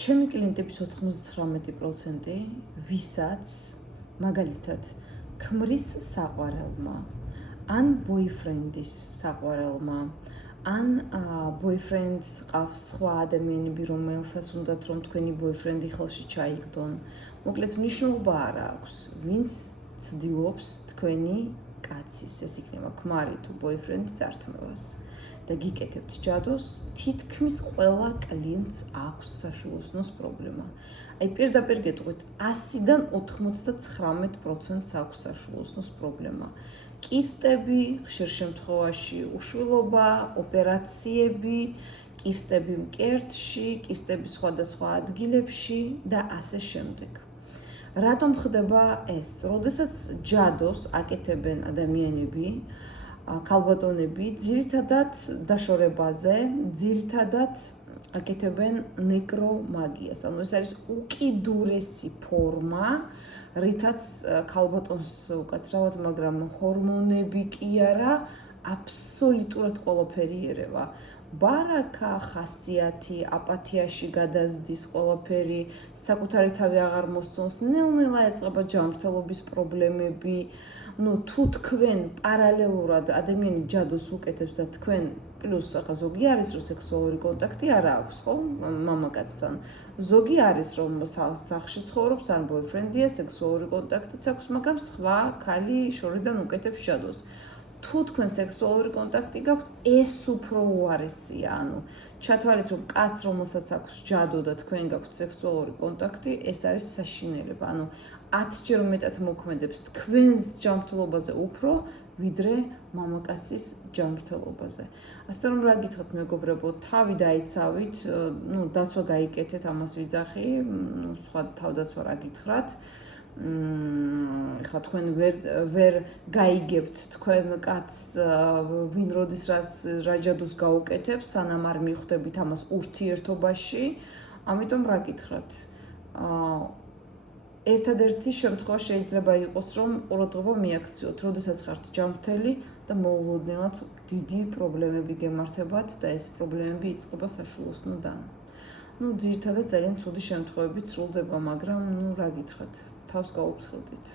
ჩემი კლიენტების 99% ვისაც მაგალითად ქმრის საყვარელმა ან ბოიფრენდის საყვარელმა ან ბოიფრენდს ყავს სხვა ადამიანები, რომელსაც უნდათ რომ თქვენი ბოიფრენდი ხელში ჩაიგდონ. მოკლედ მნიშვნელობა არ აქვს, ვინც ცდილობს თქვენი კაცის, ეს იქნება ქმარი თუ ბოიფრენდი წართმევას. და გიკეთებთ ჯადოს, თითქმის ყველა კლიენტს აქვს საშუალოსნოს პრობლემა. აი პირდაპირ გეტყვით, 100-დან 99%-ს აქვს საშუალოსნოს პრობლემა. კისტები, ხშირ შემთხვევაში უშვილობა, ოპერაციები, კისტები მკერდში, კისტები სხვადასხვა ადგილებში და ასე შემდეგ. რატომ ხდება ეს? როდესაც ჯადოს აკეთებენ ადამიანები, ქალბატონები, ძირითადად დაშორებაზე, ძირითადად აკეთებენ ნეკრომაგიას. ანუ ეს არის უკიდურესი ფორმა, რითაც ქალბატონს უკაცრავად, მაგრამ ჰორმონები კი არა, აბსოლუტურად ყველაფერი ერევა. ბარაკა, ხასიათი, აპათიაში გადაზდის ყველაფერი, საკუთარი თავი აღარ მოსწონს, ნელ-ნელა ეწყება ჯანმრთელობის პრობლემები. თუ თქვენ პარალელურად ადამიანი ჯადოს უკეთებს და თქვენ პლუს ახლა ზოგი არის რომ სექსუალური კონტაქტი არ აქვს, ხო? მამაკაცთან. ზოგი არის რომ სახლში ცხოვრობს, ან ბოიფრენდია, სექსუალური კონტაქტიც აქვს, მაგრამ სხვა ქალი შორიდან უკეთებს ჯადოს. თუ თქვენ სექსუალური კონტაქტი გაქვთ, ეს უფრო უარესია, ანუ ჩათვალეთ რომ კაც რომელსაც აქვს ჯადო და თქვენ გაქვთ სექსუალური კონტაქტი, ეს არის საშინელება, ანუ 10-ჯერ მეტად მოქმედებს თქვენს ჯანმრთელობაზე უფრო, ვიდრე მამაკაცის ჯანმრთელობაზე. ასე რომ რა გითხრათ მეგობრებო, თავი დაიცავით, დაცვა გაიკეთეთ, ამას ვიძახი, სხვა თავდაცვა რა გითხრათ. ეხლა თქვენ ვერ გაიგებთ თქვენ კაცს ვინ როდის რა ჯადოს გაუკეთებს, სანამ არ მიხვდებით ამას ურთიერთობაში, ამიტომ რა გითხრათ. ერთადერთი შემთხვევა შეიძლება იყოს, რომ ყურადღება მიაქციოთ, როდესაც ხართ ჯანმრთელი და მოულოდნელად დიდი პრობლემები გემართებათ და ეს პრობლემები იწყება საშუალოსნოდან. ძირითადად ძალიან ცუდი შემთხვევებით სრულდება, მაგრამ რა გითხრათ, თავს გაუფრთხილდით.